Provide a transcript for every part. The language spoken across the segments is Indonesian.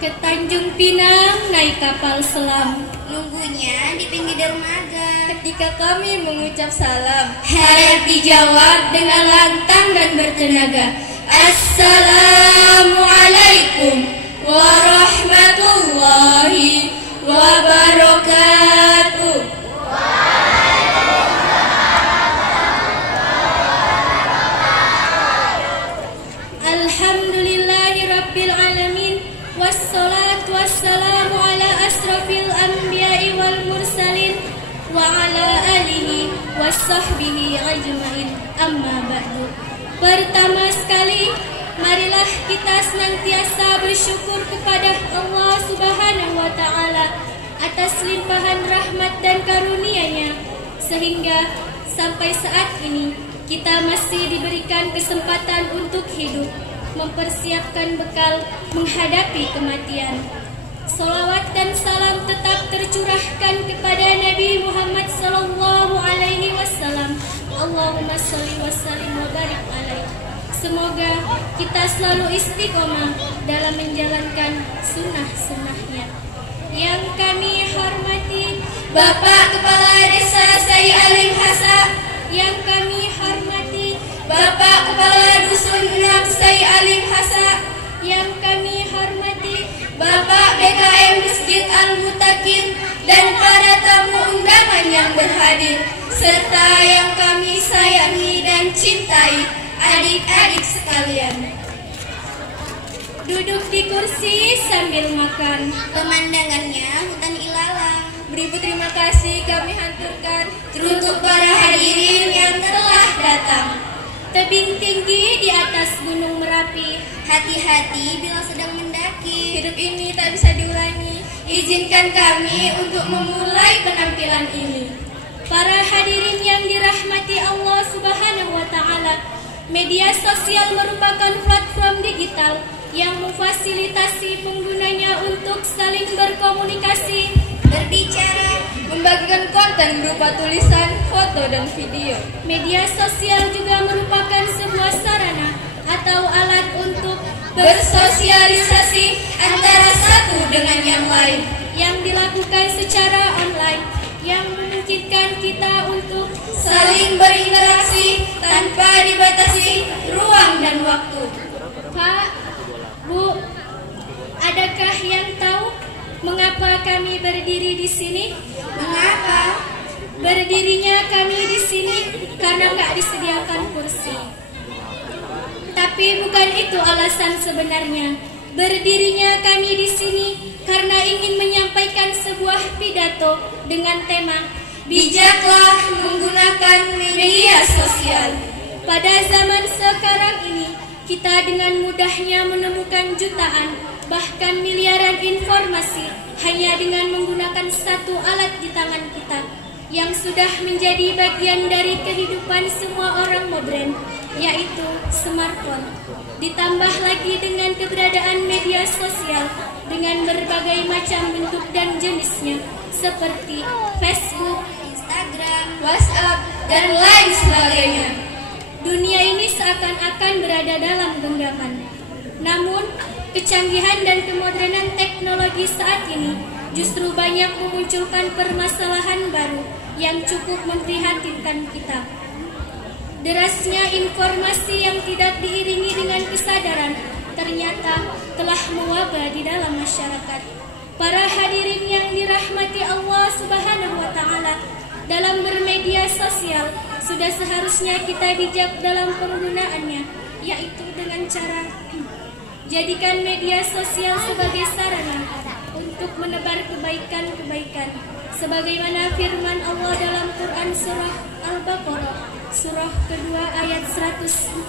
Ke Tanjung Pinang naik kapal selam. Nunggunya di pinggir dermaga. Ketika kami mengucap salam, harap dijawab dengan lantang dan bertenaga. Assalamualaikum warahmatullahi wabarakatuh. Alhamdulillahirabbil alamin. Wassalatu wassalamu ala asrafil anbiya'i wal mursalin wa ala alihi wassahbihi ajmain. Amma ba'du. Pertama sekali, marilah kita senantiasa bersyukur kepada Allah Subhanahu wa taala atas limpahan rahmat dan karunia-Nya sehingga sampai saat ini kita masih diberikan kesempatan untuk hidup, mempersiapkan bekal menghadapi kematian. Salawat dan salam tetap tercurahkan kepada Nabi Muhammad sallallahu alaihi wasallam. Allahumma shalli wa sallim wa barik alaihi. Semoga kita selalu istiqomah dalam menjalankan sunnah-sunnahnya. Yang kami hormati Bapak Kepala Desa Sai Alim Hasa. Yang kami hormati Bapak Kepala Dusun 6 Sai Alim Hasa. Yang kami hormati Bapak BKM Masjid Al-Mutakin dan para tamu undangan yang berhadir, serta yang kami sayangi dan cintai, adik-adik sekalian. Duduk di kursi sambil makan. Pemandangannya hutan ilalang. Beribu terima kasih kami haturkan untuk para hadirin yang telah datang. Tebing tinggi di atas gunung Merapi. Hati-hati bila sedang mendaki. Hidup ini tak bisa diulangi. Izinkan kami untuk memulai penampilan ini. Para hadirin yang dirahmati Allah Subhanahu wa taala, media sosial merupakan platform digital yang memfasilitasi penggunanya untuk saling berkomunikasi, berbicara, membagikan konten berupa tulisan, foto, dan video. Media sosial juga merupakan sebuah sarana atau alat untuk bersosialisasi antara satu dengan yang lain yang dilakukan secara online, yang memungkinkan kita untuk saling berinteraksi tanpa dibatasi ruang dan waktu. Pak, Bu, adakah yang tahu mengapa kami berdiri di sini? Mengapa? Berdirinya kami di sini karena nggak disediakan kursi. Tapi bukan itu alasan sebenarnya. Berdirinya kami di sini karena ingin menyampaikan sebuah pidato dengan tema bijaklah menggunakan media sosial. Pada zaman sekarang ini, kita dengan mudahnya menemukan jutaan, bahkan miliaran informasi hanya dengan menggunakan satu alat di tangan kita yang sudah menjadi bagian dari kehidupan semua orang modern, yaitu smartphone. Ditambah lagi dengan keberadaan media sosial dengan berbagai macam bentuk dan jenisnya seperti Facebook, Instagram, WhatsApp, dan lain sebagainya. Dunia ini seakan-akan berada dalam genggaman. Namun, kecanggihan dan kemodernan teknologi saat ini justru banyak memunculkan permasalahan baru yang cukup memprihatinkan kita. Derasnya informasi yang tidak diiringi dengan kesadaran ternyata telah mewabah di dalam masyarakat. Para hadirin yang dirahmati Allah Subhanahu wa taala, dalam bermedia sosial sudah seharusnya kita bijak dalam penggunaannya, yaitu dengan cara jadikan media sosial sebagai sarana untuk menebar kebaikan-kebaikan, sebagaimana firman Allah dalam Quran surah Al-Baqarah surah kedua ayat 148.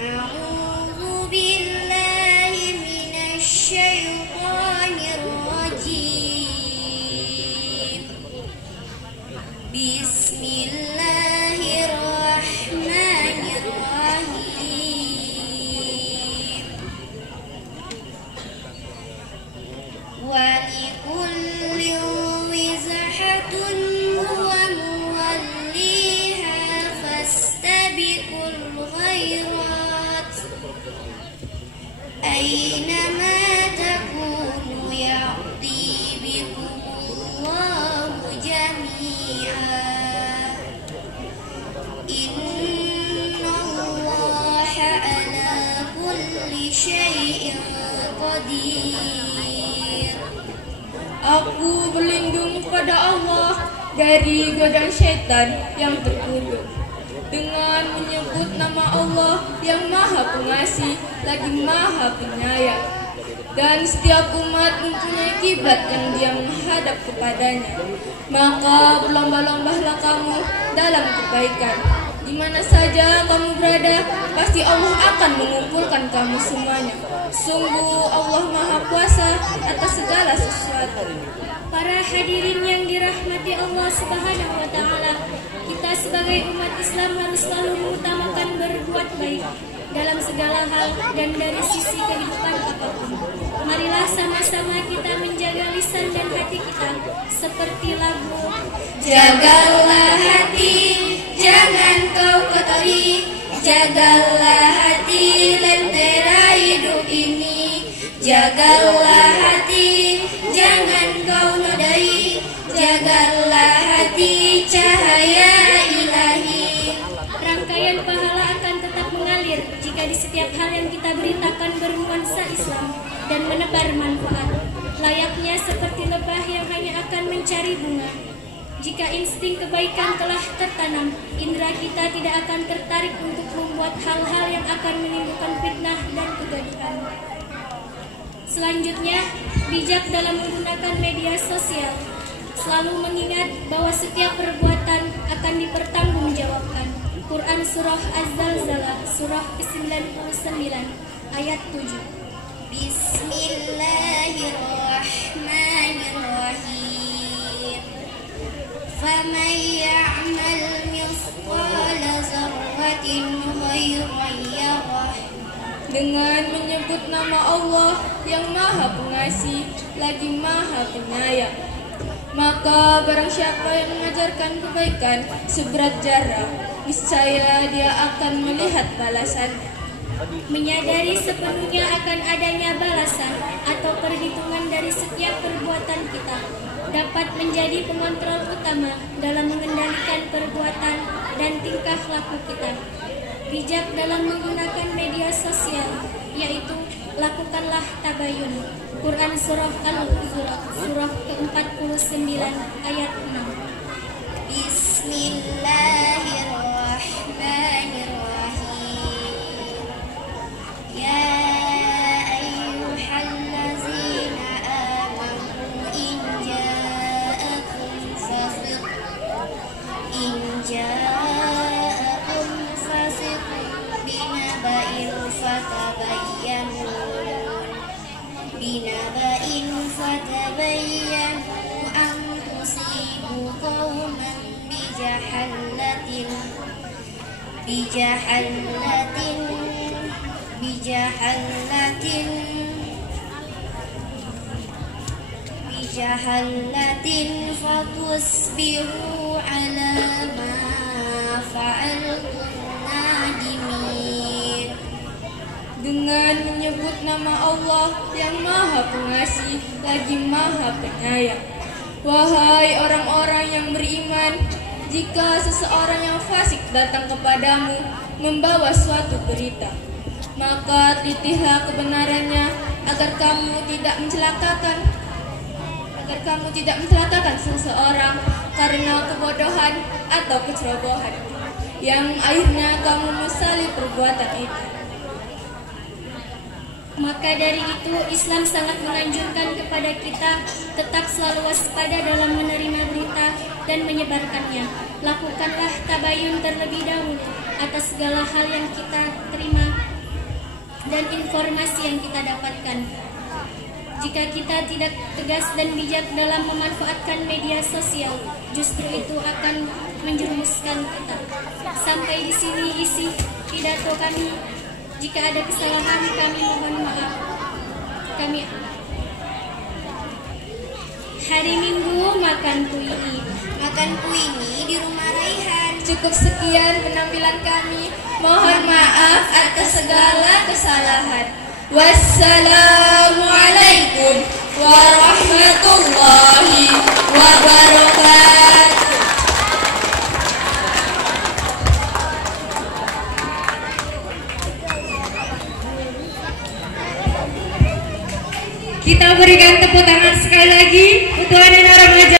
A'udzu billahi minasy syaithanir rajim. Bismillahirrahmanirrahim. Walikulli wizhatun huwa muwalliha fastabiqul khairat. Aynama الكبير. Aku berlindung pada Allah dari godaan syaitan yang terkutuk dengan menyebut nama Allah yang Maha Pengasih lagi Maha Penyayang. Dan setiap umat mempunyai kiblat yang dia menghadap kepadanya. Maka berlomba-lombalah kamu dalam kebaikan. Di mana saja kamu berada, pasti Allah akan mengumpulkan kamu semuanya. Sungguh Allah Maha Kuasa atas segala sesuatu. Para hadirin yang dirahmati Allah Subhanahu wa Ta'ala, kita sebagai umat Islam harus selalu mengutamakan berbuat baik dalam segala hal dan dari sisi kehidupan apapun. Marilah sama-sama kita menjaga lisan dan hati kita seperti lagu Jagalah hati, jangan kau kotori. Jagalah hati, lentera hidup ini. Jagalah hati, jangan kau nodai. Jagalah hati, cahaya ilahi. rangkaian pahala akan tetap mengalir jika di setiap hal yang kita beritakan bernuansa Islam dan menebar manfaat. Layaknya seperti lebah yang hanya akan mencari bunga. Jika insting kebaikan telah tertanam, indera kita tidak akan tertarik untuk membuat hal-hal yang akan menimbulkan fitnah dan kegaduhan. Selanjutnya, bijak dalam menggunakan media sosial. Selalu mengingat bahwa setiap perbuatan akan dipertanggungjawabkan. Quran Surah Az-Zalzalah, Surah ke-99, ayat 7. Bismillahirrahmanirrahim. فَمَنْ يَعْمَلْ مِثْقَالَ ذَرَّةٍ خَيْرًا يَرَهُ. Dengan menyebut nama Allah yang Maha Pengasih lagi Maha Penyayang. Maka barang siapa yang mengajarkan kebaikan seberat zarah, niscaya dia akan melihat balasannya. Menyadari sepenuhnya akan adanya balasan atau perhitungan dari setiap perbuatan kita dapat menjadi pengontrol utama dalam mengendalikan perbuatan dan tingkah laku kita. Bijak dalam menggunakan media sosial, yaitu lakukanlah tabayun. Quran Surah Al-Hujurat, Surah ke-49, ayat 6. Bismillahirrahmanirrahim. Ya ayyuhallazina amanu in ja'akum fasiqun binaba'in fatabayyanu an tusibu qauman bijahalatin fatusbihu ala ma fa'altum nadimin. Dengan menyebut nama Allah yang Maha Pengasih lagi Maha Penyayang. Wahai orang-orang yang beriman, jika seseorang yang fasik datang kepadamu membawa suatu berita, maka telitilah kebenarannya agar kamu tidak mencelakakan seseorang karena kebodohan atau kecerobohan, yang akhirnya kamu menyesali perbuatan itu. Maka dari itu Islam sangat menganjurkan kepada kita tetap selalu waspada dalam menerima berita dan menyebarkannya. Lakukanlah tabayun terlebih dahulu atas segala hal yang kita terima dan informasi yang kita dapatkan. Jika kita tidak tegas dan bijak dalam memanfaatkan media sosial, justru itu akan menjerumuskan kita. Sampai di sini isi pidato kami. Jika ada kesalahan, kami mohon maaf. Hari Minggu makan puini. Makan puini di rumah Raihan. Cukup sekian penampilan kami. Mohon maaf atas segala kesalahan. Wassalamualaikum warahmatullahi wabarakatuh. Kita berikan tepuk tangan sekali lagi untuk anak-anak remaja.